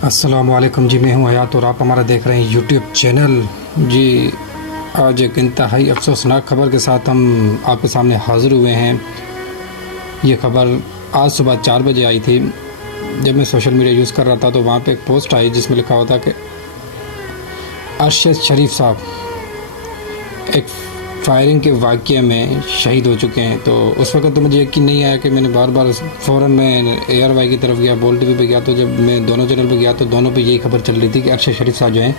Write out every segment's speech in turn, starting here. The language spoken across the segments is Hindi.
अस्सलामुअलैकुम जी, मैं हूं हयात और आप हमारा देख रहे हैं यूट्यूब चैनल जी। आज एक इंतहाई अफसोसनाक खबर के साथ हम आपके सामने हाज़िर हुए हैं। ये खबर आज सुबह 4 बजे आई थी। जब मैं सोशल मीडिया यूज़ कर रहा था तो वहाँ पे एक पोस्ट आई जिसमें लिखा हुआ था कि अरशद शरीफ साहब एक फायरिंग के वाक़ये में शहीद हो चुके हैं। तो उस वक़्त तो मुझे यकीन नहीं आया कि मैंने बार बार फ़ौरन मैं ARY की तरफ गया, बोल टीवी पे गया। तो जब मैं दोनों चैनल पे गया तो दोनों पे यही खबर चल रही थी कि अरशद शरीफ साहब जो हैं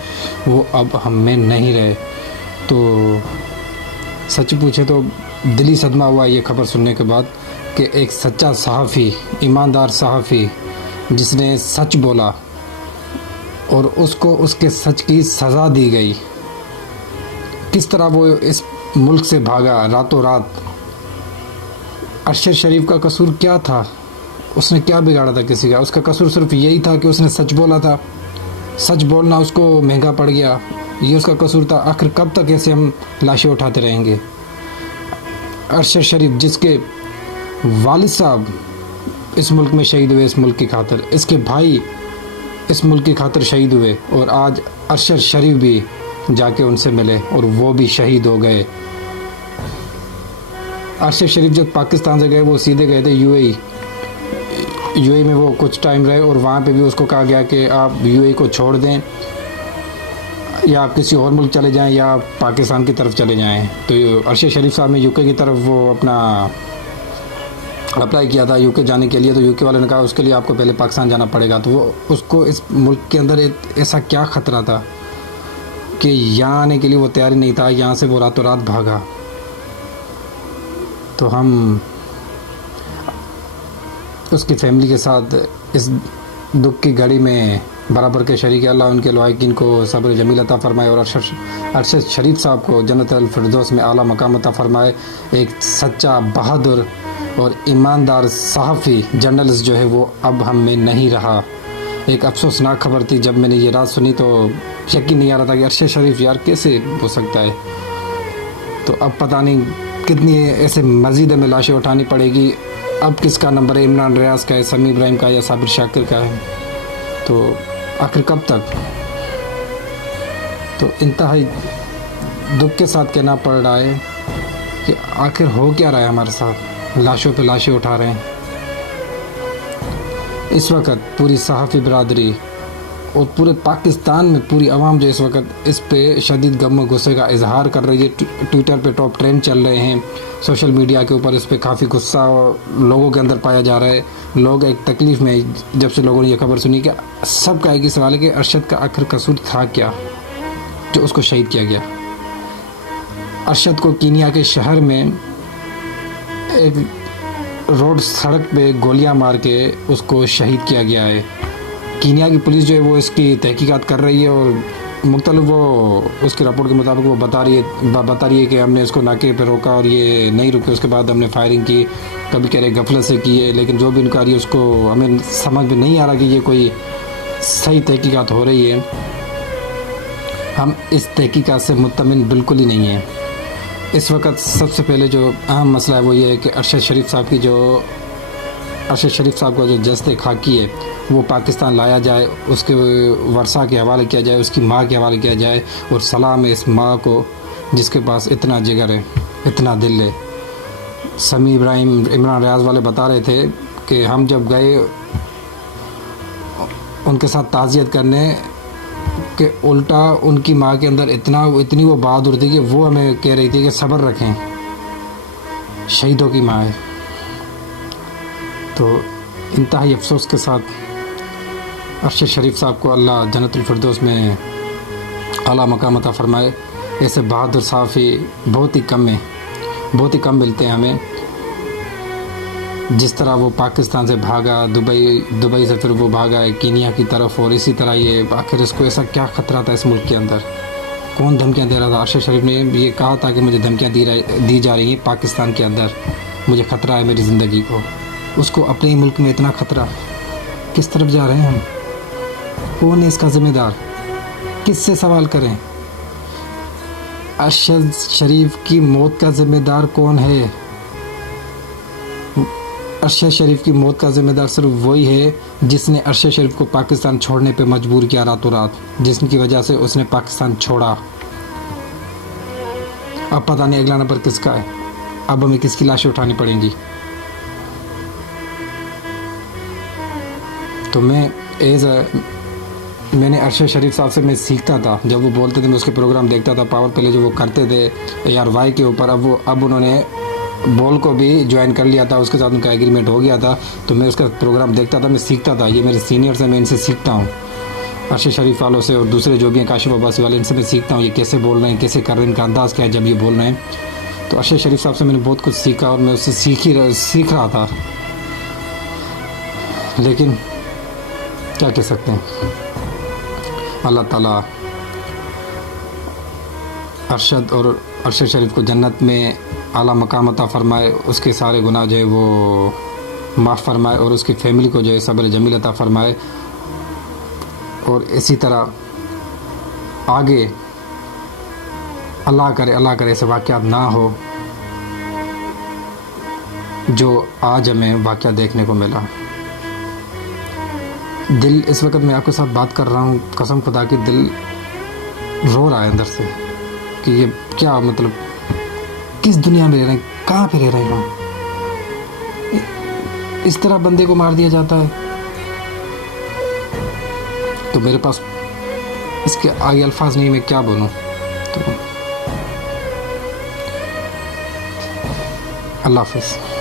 वो अब हम में नहीं रहे। तो सच पूछे तो दिली सदमा हुआ ये खबर सुनने के बाद कि एक सच्चा सहाफ़ी, ईमानदार सहाफ़ी जिसने सच बोला और उसको उसके सच की सज़ा दी गई, किस तरह वो इस मुल्क से भागा रातों रात। अरशद शरीफ का कसूर क्या था? उसने क्या बिगाड़ा था किसी का? उसका कसूर सिर्फ यही था कि उसने सच बोला था। सच बोलना उसको महंगा पड़ गया, ये उसका कसूर था। आखिर कब तक ऐसे हम लाशें उठाते रहेंगे? अरशद शरीफ जिसके वालिद साहब इस मुल्क में शहीद हुए, इस मुल्क की खातिर, इसके भाई इस मुल्क की खातिर शहीद हुए, और आज अरशद शरीफ भी जाके उनसे मिले और वो भी शहीद हो गए। अरशद शरीफ जब पाकिस्तान से गए वो सीधे गए थे यूएई में वो कुछ टाइम रहे और वहाँ पे भी उसको कहा गया कि आप यूएई को छोड़ दें या आप किसी और मुल्क चले जाएं या आप पाकिस्तान की तरफ चले जाएं। तो अरशद शरीफ साहब ने यूके की तरफ वो अपना अप्लाई किया था यूके जाने के लिए। तो यूके वाले ने कहा उसके लिए आपको पहले पाकिस्तान जाना पड़ेगा। तो वो उसको इस मुल्क के अंदर ऐसा क्या ख़तरा था कि यहाँ आने के लिए वो तैयारी नहीं था। यहाँ से वो रातों रात भागा। तो हम उसकी फैमिली के साथ इस दुख की घड़ी में बराबर के शरीक। अल्लाह उनके लवाकिन को सब्र जमील अता फ़रमाए और अरशद शरीफ साहब को जन्नत अल फिरदौस में आला मकाम अता फ़रमाए। एक सच्चा, बहादुर और ईमानदार सहाफ़ी जर्नलिस्ट जो है वो अब हम में नहीं रहा। एक अफसोसनाक खबर थी। जब मैंने ये रात सुनी तो यकीन नहीं आ रहा था कि अरशद शरीफ यार कैसे हो सकता है। तो अब पता नहीं कितनी ऐसे मज़ीद में लाशें उठानी पड़ेगी। अब किसका नंबर है? इमरान रियाज का है, समी इब्राहिम का है या साबिर शाकिर का है? तो आखिर कब तक? तो इंतहाई दुख के साथ कहना पड़ रहा है कि आखिर हो क्या रहा है हमारे साथ। लाशों पे लाशें उठा रहे हैं। इस वक्त पूरी सहाफ़ी बरादरी और पूरे पाकिस्तान में पूरी आवाम जो इस वक्त इस पे शदीद गम व गुस्से का इजहार कर रही है। ट्विटर पे टॉप ट्रेंड चल रहे हैं, सोशल मीडिया के ऊपर इस पे काफ़ी गुस्सा लोगों के अंदर पाया जा रहा है। लोग एक तकलीफ़ में, जब से लोगों ने यह खबर सुनी कि सबका एक ही सवाल है कि अरशद का आखिर कसूर था क्या जो उसको शहीद किया गया। अरशद को कीनिया के शहर में एक रोड सड़क पे गोलियां मार के उसको शहीद किया गया है। कीनिया की पुलिस जो है वो इसकी तहकीकात कर रही है और मुख्तलिफ वो उसकी रिपोर्ट के मुताबिक वो बता रही है कि हमने इसको नाके पे रोका और ये नहीं रुके, उसके बाद हमने फायरिंग की। कभी कह रहे गफलत से की है, लेकिन जो भी इनका रही है उसको हमें समझ में नहीं आ रहा कि ये कोई सही तहकीकात हो रही है। हम इस तहकीकात से मुतमिन बिल्कुल ही नहीं है। इस वक्त सबसे पहले जो अहम मसला है वो ये है कि अरशद शरीफ साहब का जो जस्ते खाकी है वो पाकिस्तान लाया जाए, उसके वर्षा के हवाले किया जाए, उसकी माँ के हवाले किया जाए। और सलाम है इस माँ को जिसके पास इतना जिगर है, इतना दिल है। समी इब्राहिम, इमरान रियाज वाले बता रहे थे कि हम जब गए उनके साथ ताज़ियत करने कि उल्टा उनकी माँ के अंदर इतनी वो बहादुर थी कि वो हमें कह रही थी कि सब्र रखें, शहीदों की माँ है। तो इंतहाई अफसोस के साथ अरशद शरीफ साहब को अल्लाह जन्नतुल फिरदौस में आला मकाम अता फ़रमाए। ऐसे बहादुर सहाफ़ी बहुत ही कम मिलते हैं हमें। जिस तरह वो पाकिस्तान से भागा, दुबई से फिर वो भागा है कीनिया की तरफ, और इसी तरह ये आखिर इसको ऐसा क्या ख़तरा था इस मुल्क के अंदर? कौन धमकियाँ दे रहा था? अरशद शरीफ ने ये कहा था कि मुझे धमकियाँ दी जा रही हैं पाकिस्तान के अंदर, मुझे ख़तरा है मेरी ज़िंदगी को। उसको अपने ही मुल्क में इतना ख़तरा, किस तरफ जा रहे हैं हम? कौन है इसका ज़िम्मेदार? किससे सवाल करें? अरशद शरीफ की मौत का ज़िम्मेदार कौन है? अरशद शरीफ की मौत का जिम्मेदार सिर्फ वही है जिसने अरशद शरीफ को पाकिस्तान छोड़ने पे मजबूर किया रातों रात, जिसकी वजह से उसने पाकिस्तान छोड़ा। अब पता नहीं अगला नंबर किसका है, अब हमें किसकी लाशें उठानी पड़ेंगी। तो मैंने अरशद शरीफ साहब से मैं सीखता था, जब वो बोलते थे मैं उसके प्रोग्राम देखता था। पावर प्ले जो वो करते थे ARY के ऊपर, अब उन्होंने बॉल को भी ज्वाइन कर लिया था, उसके साथ उनका एग्रीमेंट हो गया था। तो मैं उसका प्रोग्राम देखता था, मैं सीखता था। ये मेरे सीनियर्स हैं, मैं इनसे सीखता हूँ, अरशद शरीफ वालों से और दूसरे जो भी हैं काशिफ अब्बासी वाले, इनसे मैं सीखता हूँ ये कैसे बोल रहे हैं, कैसे कर रहे हैं, इनका अंदाज़ क्या है जब ये बोल रहे हैं। तो अरशद शरीफ साहब से मैंने बहुत कुछ सीखा और मैं उससे सीख रहा था। लेकिन क्या कह सकते हैं, अल्लाह ताला अरशद शरीफ को जन्नत में आला मकाम अता फ़रमाए, उसके सारे गुनाह जो है वो माफ़ फरमाए और उसकी फ़ैमिली को जो है सब्र जमील अता फ़रमाए। और इसी तरह आगे अल्लाह करे ऐसे वाक़यात ना हो जो आज हमें वाक़या देखने को मिला। दिल इस वक्त मैं आपके साथ बात कर रहा हूँ, कसम खुदा की दिल रो रहा है अंदर से कि ये क्या, मतलब किस दुनिया में रह रहे हैं, कहाँ पे रह रहे हैं हम। इस तरह बंदे को मार दिया जाता है। तो मेरे पास इसके आगे अल्फाज नहीं, मैं क्या बोलूँ। तो अल्लाह हाफ़िज़।